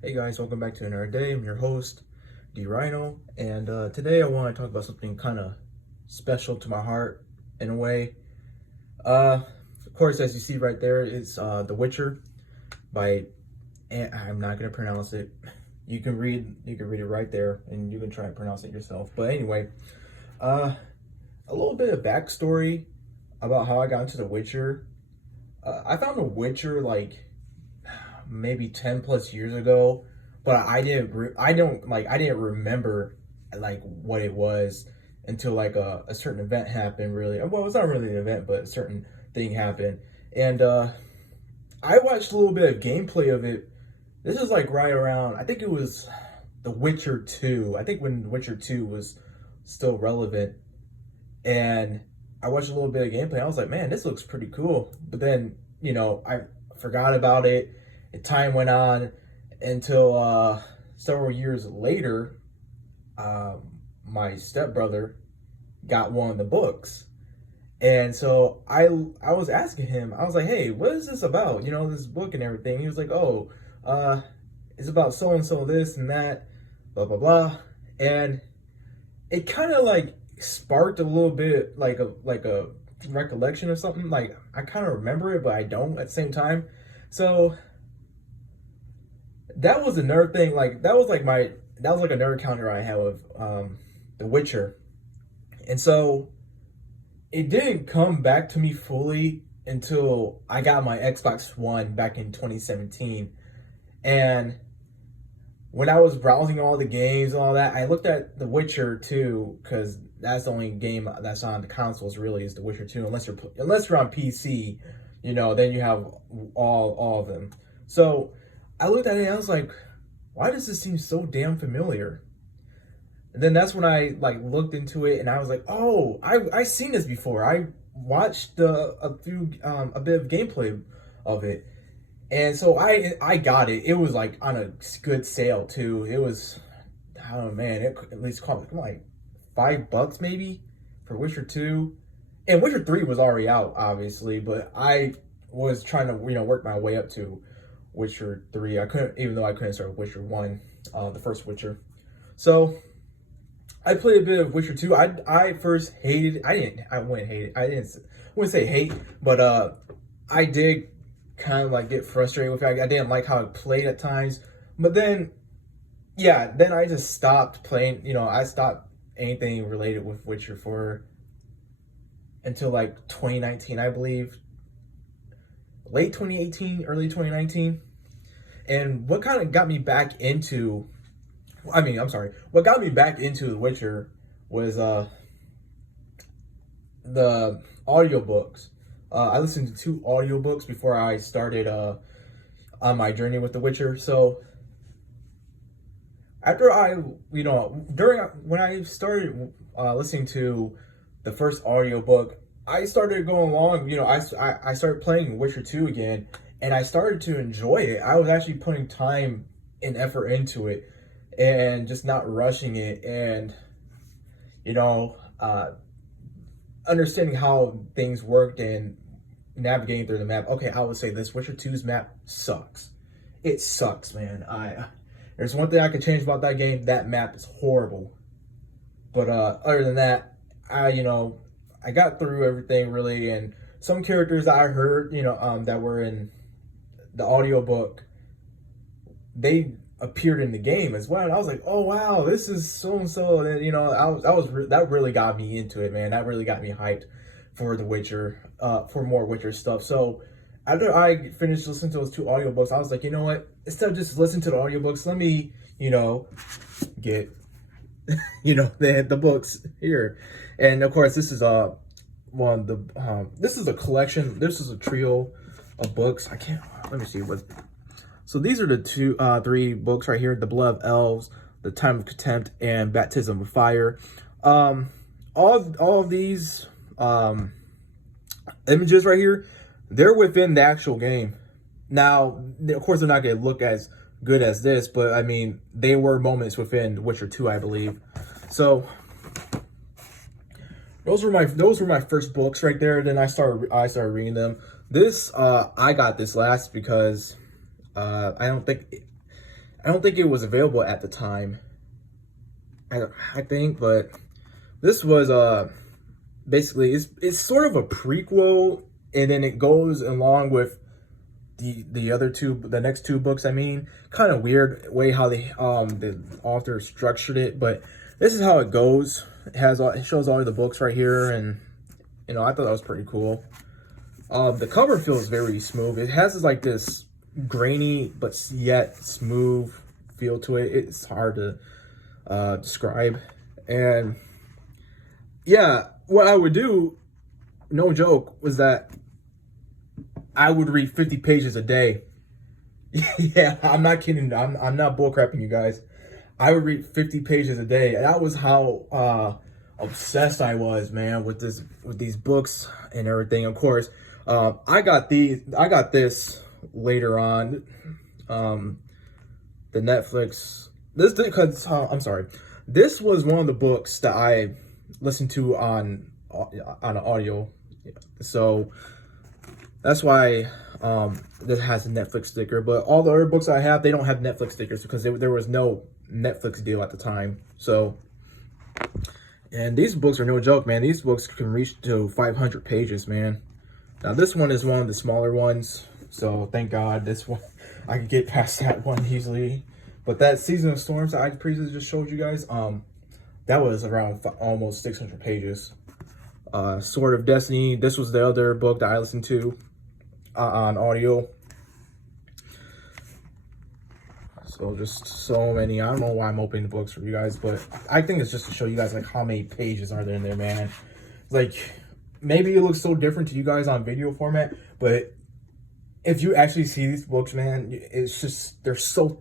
Hey guys, welcome back to another day. I'm your host, D Rhino, and today I want to talk about something kind of special to my heart in a way. Of course, as you see right there, it's The Witcher by, and I'm not gonna pronounce it. You can read it right there, and you can try and pronounce it yourself. But anyway, uh, a little bit of backstory about how I got into The Witcher. I found The Witcher like maybe 10 plus years ago, but I didn't remember like what it was until like a certain event happened. Really, well, it's not really an event, but a certain thing happened. And I watched a little bit of gameplay of it. This is like right around, I think it was The Witcher 2. I think when The Witcher 2 was still relevant. And I watched a little bit of gameplay. I was like, man, this looks pretty cool. But then, I forgot about it. And time went on until several years later, my stepbrother got one of the books. And so I was asking him, I was like, hey, what is this about? This book and everything. He was like, oh, it's about so and so, this and that, blah, blah, blah. And it kind of like sparked a little bit like a recollection of something. Like I kind of remember it, but I don't at the same time. So that was another thing. Like that was like another counter I had with The Witcher. And so it didn't come back to me fully until I got my Xbox One back in 2017. And when I was browsing all the games and all that, I looked at The Witcher 2 because that's the only game that's on the consoles really is The Witcher 2. Unless you're on PC, then you have all of them. So I looked at it and I was like, why does this seem so damn familiar? And then that's when I like looked into it and I was like, oh, I seen this before. I watched a bit of gameplay of it. And so I got it. It was like on a good sale too. It was, I don't know, man, it at least cost like $5 maybe for Witcher 2. And Witcher 3 was already out, obviously, but I was trying to, work my way up to Witcher 3. I couldn't, even though I couldn't start with Witcher 1, the first Witcher. So I played a bit of Witcher 2. I first hated, I wouldn't hate it. Wouldn't say hate, but I did kind of like get frustrated with it. I didn't like how it played at times. But then, yeah, then I just stopped playing. I stopped anything related with Witcher for until like 2019, I believe. Late 2018, early 2019. And what kind of got me back into, what got me back into The Witcher was the audiobooks. I listened to 2 audiobooks before I started on my journey with The Witcher. So after during when I started listening to the first audiobook, I started going along. I started playing Witcher 2 again, and I started to enjoy it. I was actually putting time and effort into it, and just not rushing it, and you know, uh, understanding how things worked and navigating through the map. Okay, I would say this Witcher 2's map sucks. It sucks, man. There's one thing I could change about that game. That map is horrible. But other than that, I got through everything really, and some characters that I heard, that were in the audiobook, they appeared in the game as well. And I was like, oh wow, this is so and so. And then, that really got me into it, man. That really got me hyped for The Witcher, for more Witcher stuff. So after I finished listening to those 2 audiobooks, I was like, you know what? Instead of just listening to the audiobooks, let me, get, the books here. And of course, this is one of the this is a collection. This is a trio of books. Let me see what. So these are the 3 books right here: The Blood of Elves, The Time of Contempt, and Baptism of Fire. All of these images right here, they're within the actual game. Now, of course, they're not going to look as good as this, but I mean, they were moments within Witcher 2, I believe. So those were my first books right there. Then I started reading them. This I got this last because I I don't think it was available at the time. I think, but this was basically it's sort of a prequel, and then it goes along with the other two, the next two books. I mean, kind of weird way how the author structured it, but this is how it goes. It shows all the books right here, and you know, I thought that was pretty cool. The cover feels very smooth. It has like this grainy but yet smooth feel to it. It's hard to describe. And yeah, what I would do, no joke, was that I would read 50 pages a day. Yeah, I'm not kidding. I'm not bullcrapping you guys. I would read 50 pages a day. And that was how obsessed I was, man, with these books and everything. Of course, I got this later on. The Netflix. I'm sorry. This was one of the books that I listened to on audio. So that's why this has a Netflix sticker. But all the other books I have, they don't have Netflix stickers because there was no Netflix deal at the time. So, and these books are no joke, man. These books can reach to 500 pages, man. Now this one is one of the smaller ones, so thank God this one I could get past that one easily. But that Season of Storms that I previously just showed you guys, that was around almost 600 pages. Sword of Destiny. This was the other book that I listened to on audio. So just so many. I don't know why I'm opening the books for you guys, but I think it's just to show you guys like how many pages are there in there, man. Like maybe it looks so different to you guys on video format, but if you actually see these books, man, it's just they're thick.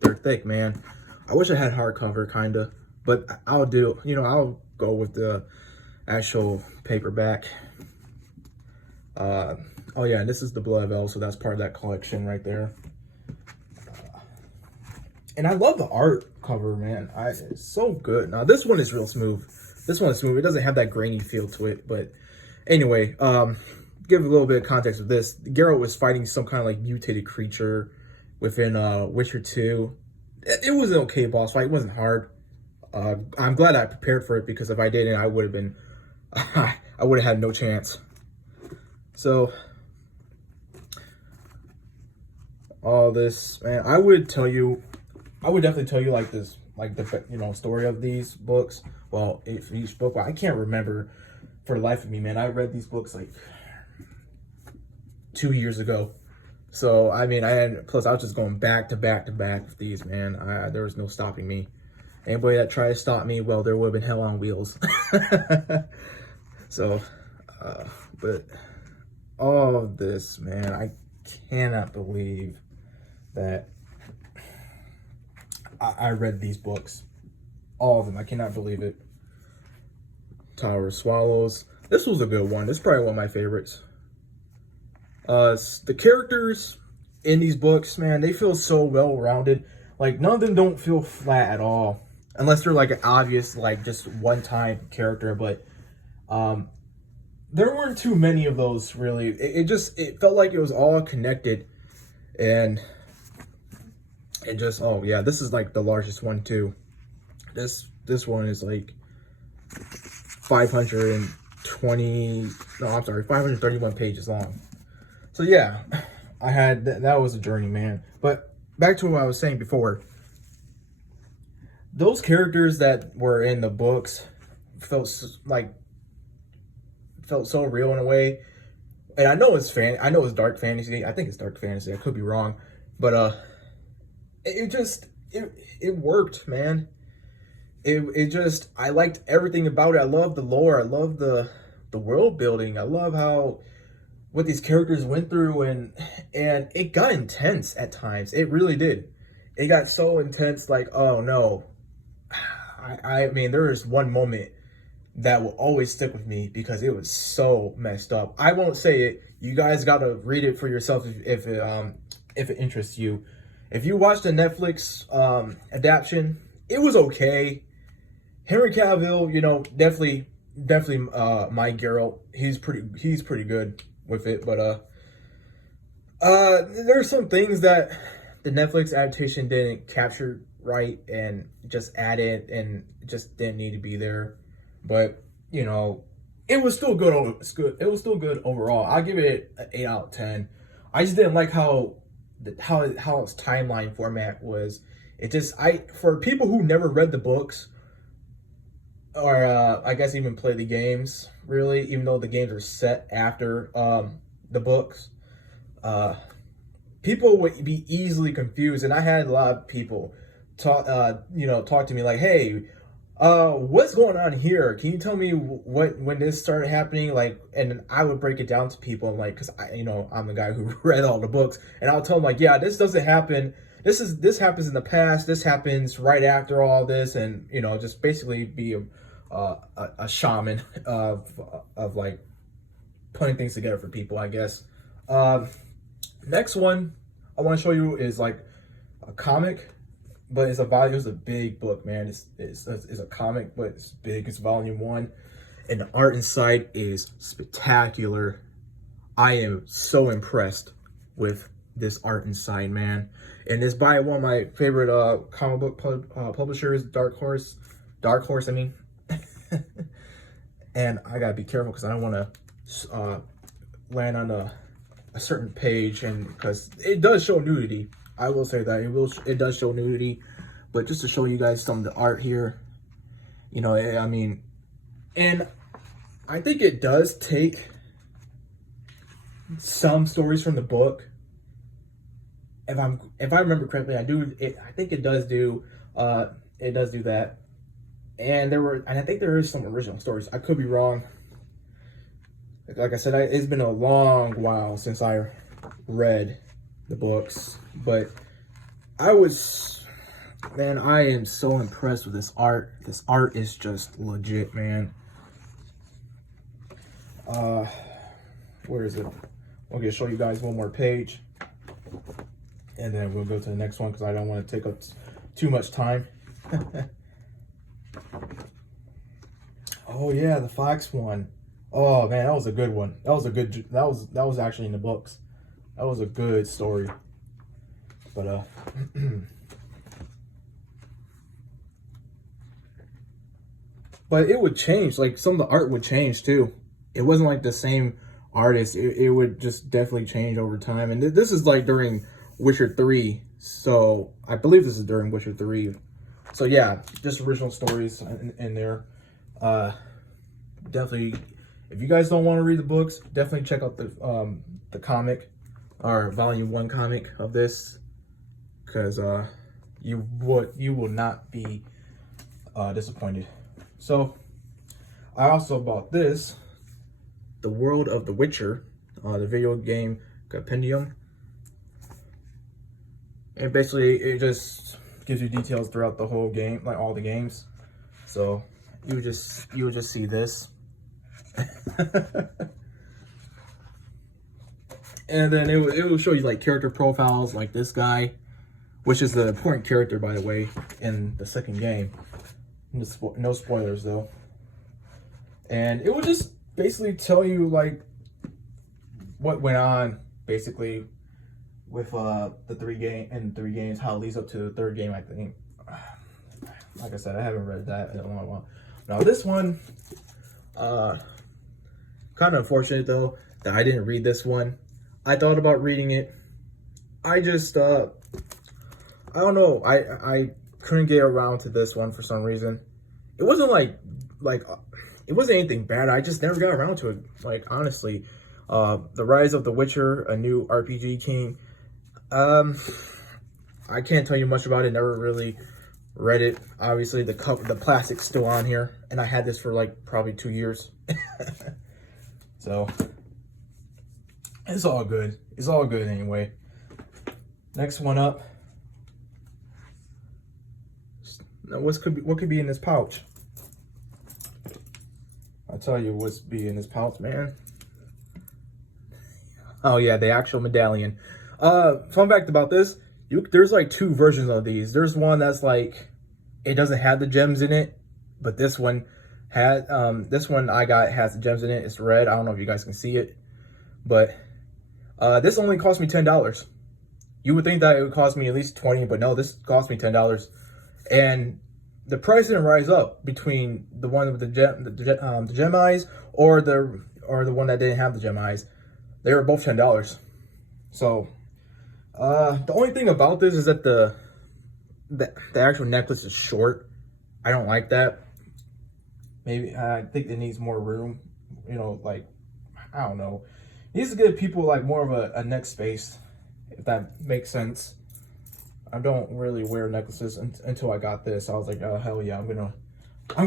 They're thick, man. I wish I had hardcover, kinda, but I'll do. You know, I'll go with the actual paperback. Oh yeah, and this is the Blood of El, so that's part of that collection right there. And I love the art cover, man. It's so good. Now this one is real smooth. This one is smooth. It doesn't have that grainy feel to it, but anyway, give a little bit of context of this. Geralt was fighting some kind of like mutated creature within Witcher 2. It was an okay boss fight. It wasn't hard. I'm glad I prepared for it because if I didn't, I would have been, I would have had no chance. So, all this, man, I would definitely tell you like this, like the, you know, story of these books. Well, if each book, well, I can't remember for the life of me, man. I read these books like 2 years ago. So, I mean, plus I was just going back to back to back with these, man. There was no stopping me. Anybody that tried to stop me, well, there would have been hell on wheels. So, but all of this, man, I cannot believe that I read these books. All of them. I cannot believe it. Tower of Swallows. This was a good one. This is probably one of my favorites. The characters in these books, man, they feel so well-rounded. Like, none of them don't feel flat at all. Unless they're like an obvious, like, just one-time character. But, there weren't too many of those, really. It felt like it was all connected. And it just, oh, yeah, this is, like, the largest one, too. This one is, like, 531 pages long. So, yeah, that was a journey, man. But back to what I was saying before. Those characters that were in the books felt so real in a way. And I know it's dark fantasy. I think it's dark fantasy. I could be wrong. But it worked, man. I liked everything about it. I love the lore. I love the world building. I love what these characters went through, and it got intense at times. It really did. It got so intense, like, oh no. I mean, there is one moment that will always stick with me because it was so messed up. I won't say it. You guys gotta read it for yourself if it interests you. If you watch the Netflix adaptation, it was okay. Henry Cavill, you know, definitely my Geralt. He's pretty good with it, but There's some things that the Netflix adaptation didn't capture right and just added and just didn't need to be there. But you know, it was still good. It's good. It was still good overall. I'll give it an 8 out of 10. I just didn't like how its timeline format was. It just for people who never read the books or I guess even play the games really, even though the games are set after the books. Uh, People would be easily confused, and I had a lot of people talk to me like, "Hey, what's going on here? Can you tell me what when this started happening?" Like, and I would break it down to people, like, because I'm the guy who read all the books, and I'll tell them like, "Yeah, this doesn't happen. This happens in the past. This happens right after all this," and just basically be a shaman of like putting things together for people, I guess. Next one I want to show you is like a comic, but it's a big book, man. It's a comic, but it's big. It's volume 1, and the art inside is spectacular. I am so impressed with this art inside, man. And it's by one of my favorite comic book publishers, Dark Horse. I mean. And I gotta be careful because I don't want to land on a certain page, and because it does show nudity. I will say that it does show nudity, but just to show you guys some of the art here, I mean, and I think it does take some stories from the book. If I remember correctly, I think it does do that. And I think there is some original stories. I could be wrong. Like I said, it's been a long while since I read the books, but I am so impressed with this art. This art is just legit, man. Where is it? I'm gonna show you guys one more page, and then we'll go to the next one because I don't want to take up too much time. Oh yeah, the Fox one. Oh man, that was a good one. That was actually in the books. That was a good story. But but it would change. Like some of the art would change too. It wasn't like the same artist. It would just definitely change over time. And this is like during Witcher 3. So I believe this is during Witcher 3. So yeah, just original stories in there. Definitely, if you guys don't want to read the books, definitely check out the comic or volume 1 comic of this, because you will not be disappointed. So I also bought this, The World of the Witcher, the video game compendium, and basically it just gives you details throughout the whole game, like all the games. So you would just see this. And then it will show you like character profiles, like this guy, which is the important character, by the way, in the second game. No spoilers though. And it will just basically tell you like what went on basically with the three games, how it leads up to the third game, I think. Like I said, I haven't read that in a long while. Now this one, kind of unfortunate though that I didn't read this one. I thought about reading it. I just I don't know. I couldn't get around to this one for some reason. It wasn't like it wasn't anything bad. I just never got around to it. Like honestly, The Rise of the Witcher, a new RPG came. I can't tell you much about it. Never really read it. Obviously, the plastic's still on here, and I had this for like probably 2 years. So it's all good. It's all good anyway. Next one up. Now, what could be in this pouch? I'll tell you what's be in this pouch, man. Oh yeah, the actual medallion. Fun fact about this: there's like 2 versions of these. There's one that's like it doesn't have the gems in it, but this one had this one I got has the gems in it. It's red. I don't know if you guys can see it, but This only cost me $10. You would think that it would cost me at least 20, but no, this cost me $10. And the price didn't rise up between the one with the gem eyes or the one that didn't have the gem eyes. They were both $10. So the only thing about this is that the actual necklace is short. I don't like that. Maybe I think it needs more room. You know, like, I don't know. It needs to give people like more of a neck space, if that makes sense. I don't really wear necklaces until I got this. I was like, oh hell yeah, I'm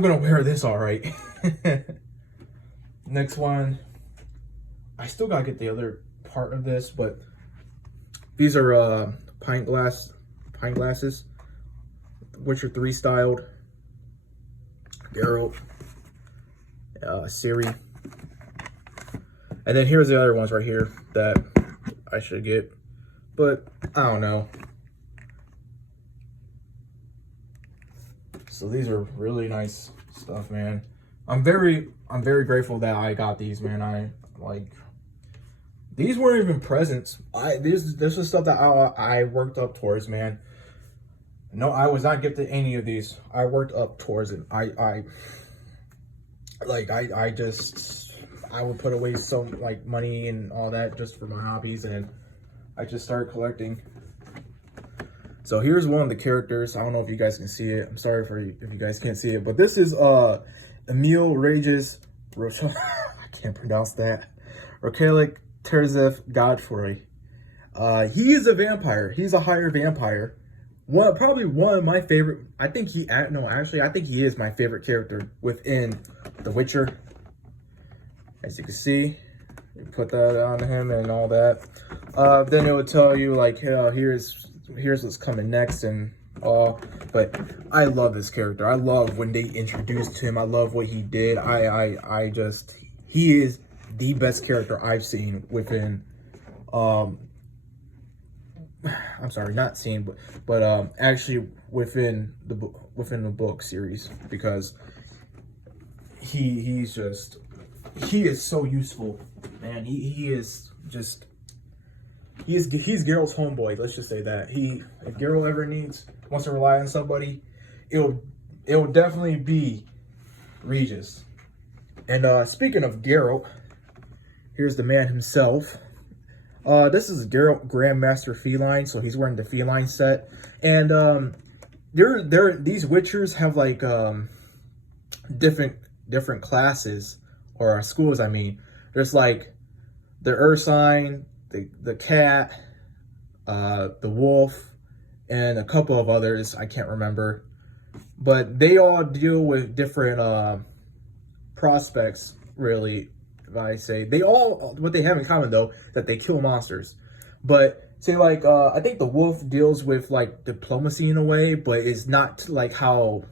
gonna wear this, all right. Next one, I still gotta get the other part of this, but these are pint glasses, Witcher 3 styled. Geralt, Ciri, and then here's the other ones right here that I should get, but I don't know. So these are really nice stuff, man. I'm very grateful that I got these, man. These weren't even presents. This was stuff that I worked up towards, man. No, I was not gifted any of these. I worked up towards it. I would put away some like money and all that just for my hobbies, and I just started collecting. So here's one of the characters. I don't know if you guys can see it. I'm sorry if you guys can't see it, but this is Emil Rages Rochelle. I can't pronounce that. Rochelle Terzef Godfrey. He is a vampire. He's a higher vampire. Probably one of my favorite. I think he is my favorite character within The Witcher. As you can see, you put that on him and all that. Then it would tell you like, here's what's coming next and all. But I love this character. I love when they introduced him. I love what he did. He is the best character I've seen within. I'm sorry, not seen, but actually within the book series, because he's so useful, man. He's Geralt's homeboy. Let's just say that if Geralt ever wants to rely on somebody, it'll definitely be Regis. And speaking of Geralt, here's the man himself. This is Geralt Grandmaster Feline, so he's wearing the Feline set. And these Witchers have like different classes or schools. I mean, there's like the Ursine, the cat, the wolf, and a couple of others I can't remember. But they all deal with different prospects, really. I say they all, what they have in common though, that they kill monsters. But say like I think the wolf deals with like diplomacy in a way, but it's not like how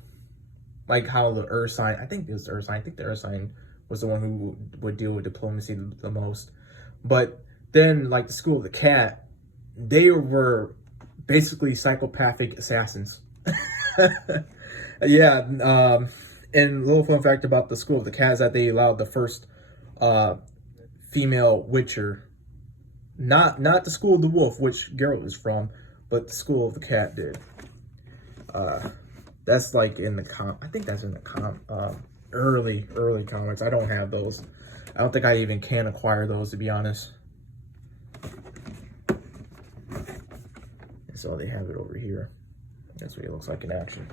the Ursine, I think it was the Ursine was the one who would deal with diplomacy the most. But then like the School of the Cat, they were basically psychopathic assassins. Yeah. And a little fun fact about the School of the Cat is that they allowed the first female Witcher, not the School of the Wolf, which Geralt is from, but the School of the Cat did. That's like in the I think that's in the early comics. I don't have those. I don't think I even can acquire those, to be honest. So they have it over here. That's what it looks like in action.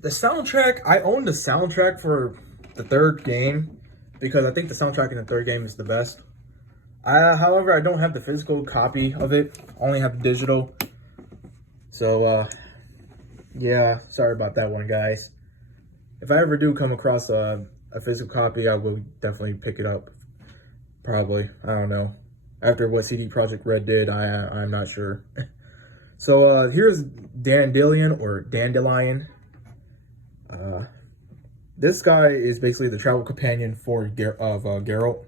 The soundtrack, I own the soundtrack for the third game because I think the soundtrack in the third game is the best. However, I don't have the physical copy of it. I only have the digital. So, yeah, sorry about that one, guys. If I ever do come across a physical copy, I will definitely pick it up. Probably. I don't know. After what CD Projekt Red did, I'm not sure. So, here's Dandelion or Dandelion. This guy is basically the travel companion for Geralt.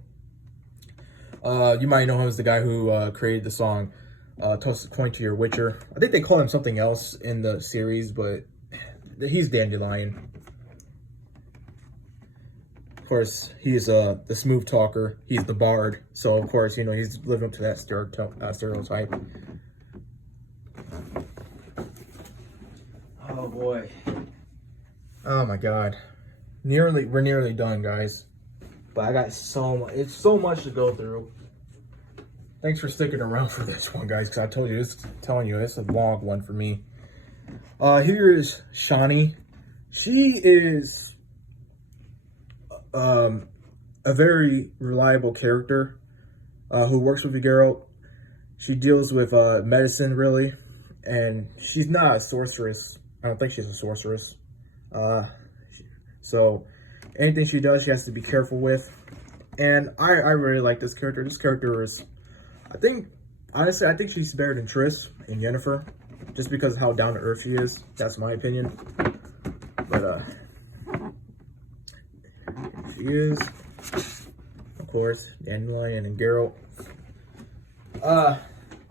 You might know him as the guy who created the song Toss a Coin to Your Witcher. I think they call him something else in the series, but he's Dandelion. course, he's the smooth talker. He's the bard. So, of course, you know, he's living up to that stereotype. Oh, boy. Oh, my God. We're nearly done, guys. But I got it's so much to go through. Thanks for sticking around for this one, guys, because I told you, it's a long one for me. Here is Shani. She is a very reliable character who works with Geralt. She deals with medicine, really, and she's not a sorceress. I don't think she's a sorceress. So anything she does, she has to be careful with. And I really like this character. This character is, honestly, I think she's better than Triss and Yennefer, just because of how down to earth she is. That's my opinion. But she is, of course, Dandelion and Geralt.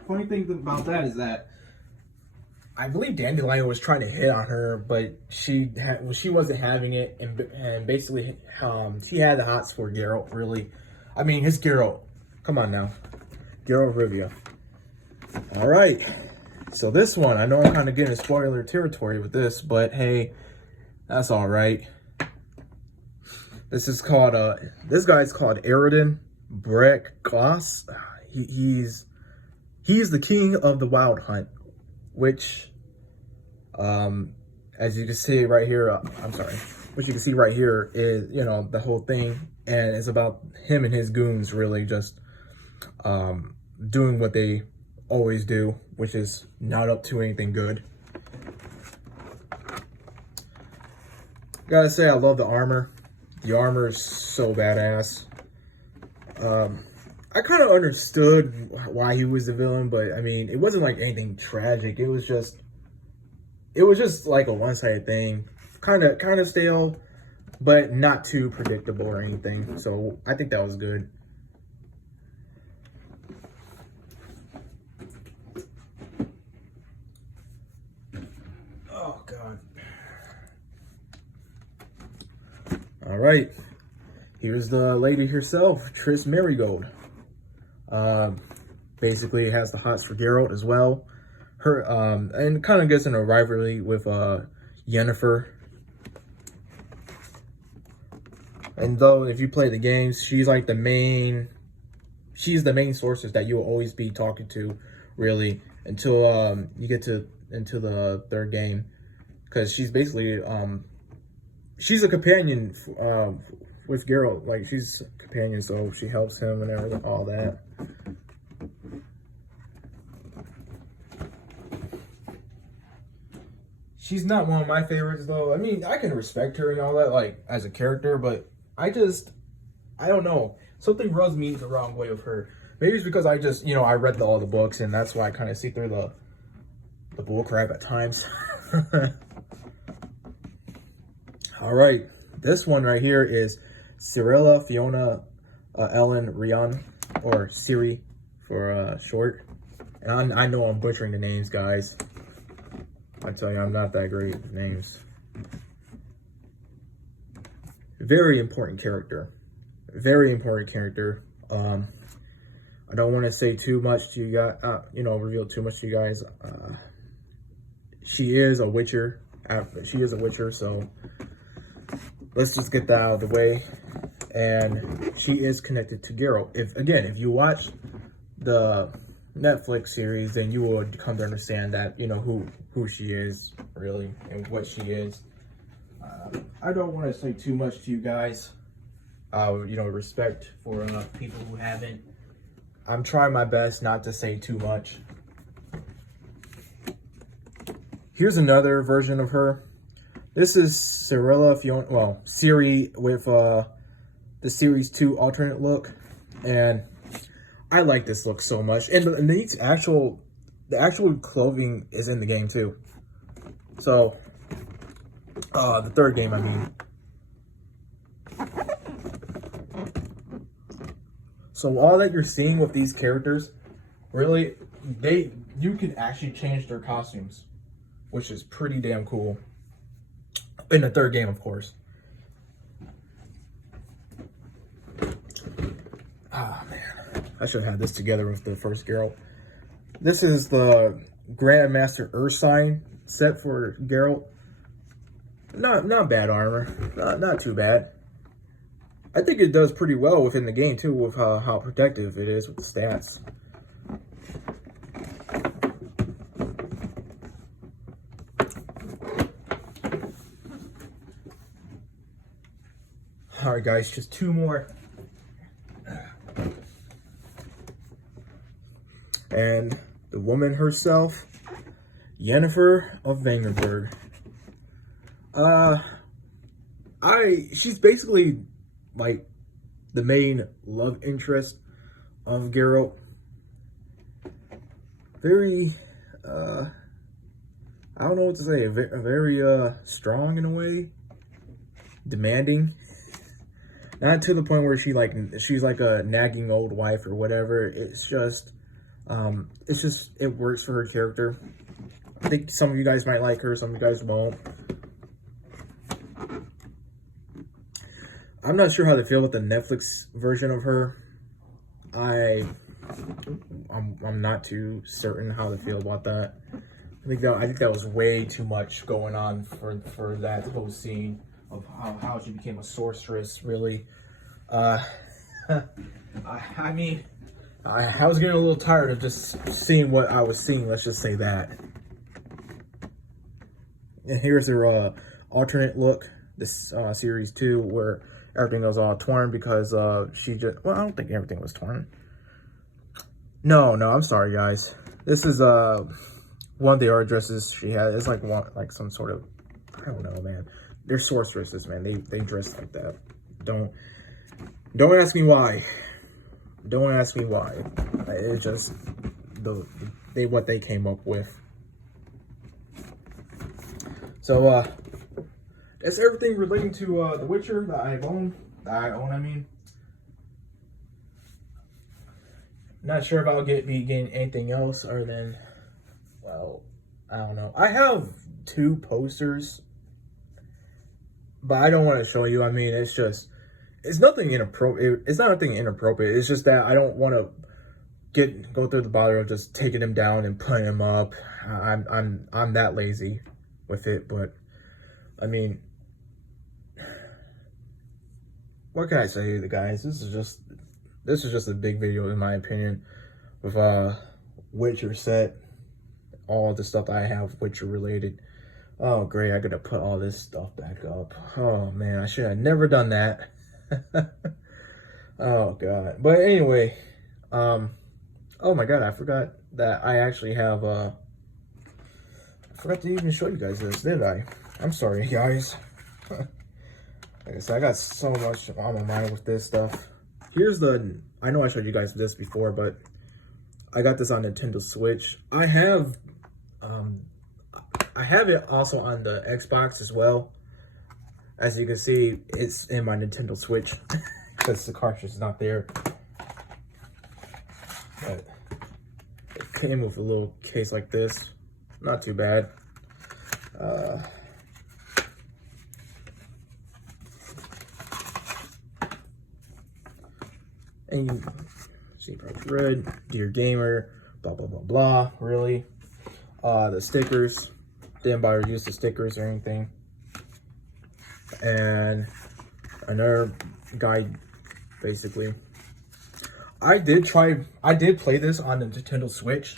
Funny thing about that is that I believe Dandelion was trying to hit on her, but she wasn't having it, and basically she had the hots for Geralt. Really, I mean, his Geralt. Come on now, Geralt Rivia. All right, so this one, I know I'm kind of getting spoiler territory with this, but hey, that's all right. This is called this guy's called Aroden Brecglas. He's the king of the Wild Hunt, which, as you can see right here, what you can see right here is, you know, the whole thing, and it's about him and his goons really just doing what they always do, which is not up to anything good. Gotta say, I love the armor. The armor is so badass. I kind of understood why he was the villain, but I mean, it wasn't like anything tragic. It was just like a one-sided thing, kind of stale, but not too predictable or anything. So I think that was good. Oh God. All right. Here's the lady herself, Triss Merigold. Basically has the hots for Geralt as well. Her and kind of gets in a rivalry with Yennefer. And though if you play the games, she's the main sorceress that you'll always be talking to, really, until you get into the third game, because she's basically she's a companion with Geralt. Like, she's a companion, so she helps him and everything, all that. She's not one of my favorites, though. I mean, I can respect her and all that, like, as a character, but I don't know. Something rubs me the wrong way with her. Maybe it's because I just, you know, I read all the books, and that's why I kind of see through the bullcrap at times. All right. This one right here is Cirilla Fiona Ellen Rion, or Ciri for short. And I know I'm butchering the names, guys. I tell you, I'm not that great with names. Very important character. Very important character. I don't want to say too much to you guys, reveal too much to you guys. She is a Witcher. So let's just get that out of the way. And she is connected to Geralt. If you watch the Netflix series, then you will come to understand that, you know, who she is, really, and what she is. I don't want to say too much to you guys. Respect for people who haven't. I'm trying my best not to say too much. Here's another version of her. This is Cirilla Fiona, Ciri with the Series 2 alternate look, and I like this look so much. And the actual clothing is in the game too. So, the third game, I mean. So all that you're seeing with these characters, really, you can actually change their costumes, which is pretty damn cool. In the third game, of course. I should have this together with the first Geralt. This is the Grandmaster Ursine set for Geralt. Not bad armor. Not too bad. I think it does pretty well within the game too, with how protective it is with the stats. Alright guys, just two more. And the woman herself, Yennefer of Vengerberg. She's basically like the main love interest of Geralt. Very, I don't know what to say, very strong in a way, demanding. Not to the point where she's like a nagging old wife or whatever. It's just it works for her character. I think some of you guys might like her, some of you guys won't. I'm not sure how to feel with the Netflix version of her. I'm not too certain how to feel about that. I think that was way too much going on for that whole scene of how she became a sorceress, really. I mean, I was getting a little tired of just seeing what I was seeing, let's just say that. And here's her alternate look, this series 2, where everything was all torn because she just, well, I don't think everything was torn. No, I'm sorry, guys. This is one of the art dresses she had. It's like some sort of, I don't know, man. They're sorceresses, man. They dress like that. Don't ask me why. Don't ask me why. It's just what they came up with. So that's everything relating to The Witcher that I own. I mean, not sure if I'll be getting anything else other than, well, I don't know. I have 2 posters, but I don't want to show you. I mean, it's nothing inappropriate. It's not nothing inappropriate. It's just that I don't want to go through the bother of just taking them down and putting them up. I'm that lazy with it, but I mean, what can I say to you guys? This is just a big video in my opinion with Witcher set, all the stuff that I have Witcher related. Oh great, I gotta put all this stuff back up. Oh man, I should have never done that. Oh god. But anyway, oh my god, I forgot that I actually have I forgot to even show you guys this, did I? I'm sorry guys. Like I said, I got so much on my mind with this stuff. Here's I know I showed you guys this before, but I got this on Nintendo Switch. I have it also on the Xbox as well. As you can see, it's in my Nintendo Switch because the cartridge is not there. But it came with a little case like this. Not too bad. And you see, Project Red, Dear Gamer, blah blah blah blah. Really, the stickers. Didn't bother to use the stickers or anything. And another guide, basically. I did play this on the Nintendo Switch.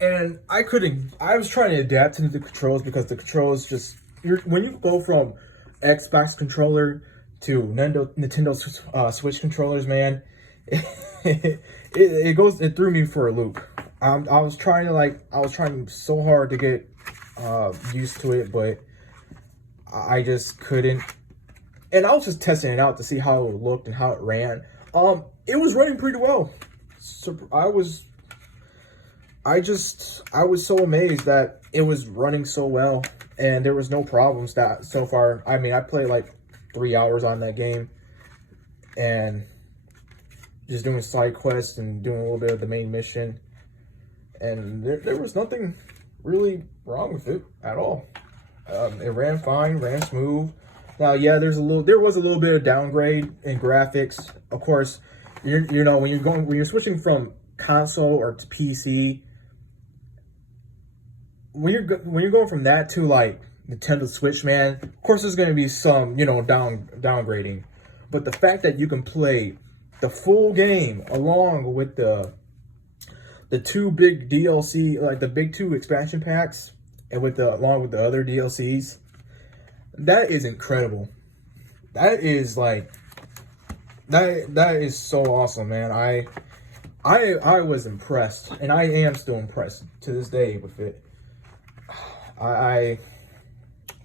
And I was trying to adapt to the controls because the controls just, when you go from Xbox controller to Nintendo Switch controllers, man, it threw me for a loop. I was trying so hard to get used to it, but I just couldn't. And I was just testing it out to see how it looked and how it ran. It was running pretty well. So I was so amazed that it was running so well, and there was no problems that so far. I mean, I played like 3 hours on that game, and just doing side quests and doing a little bit of the main mission, and there was nothing really wrong with it at all. It ran fine, ran smooth. Now, yeah, there was a little bit of downgrade in graphics. Of course, you know, when you're switching from console or to PC, when you're going from that to like Nintendo Switch, man, of course there's going to be some, you know, downgrading, but the fact that you can play the full game along with the two big DLC, like the big two expansion packs, and with the along with the other DLCs, that is incredible. That is like that is so awesome, man. I was impressed, and I am still impressed to this day with it. I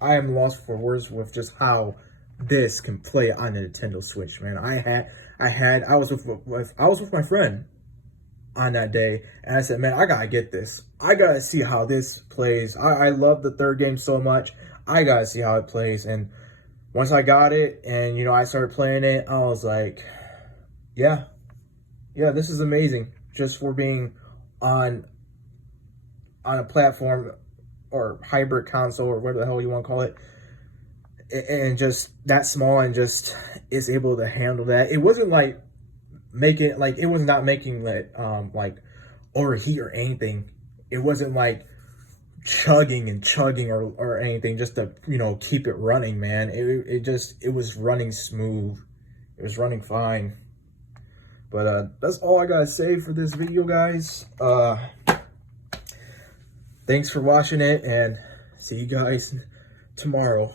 am lost for words with just how this can play on a Nintendo Switch, man. I was with my friend on that day, and I said, man, I gotta get this. I gotta see how this plays. I love the third game so much. I gotta see how it plays. And once I got it, and you know, I started playing it, I was like, yeah, this is amazing. Just for being on a platform or hybrid console or whatever the hell you want to call it, and just that small, and just is able to handle that. It wasn't like it was not making it like overheat or anything. It wasn't like chugging or anything just to, you know, keep it running, man. It was running smooth. It was running fine. But that's all I gotta say for this video, guys. Thanks for watching it, and see you guys tomorrow.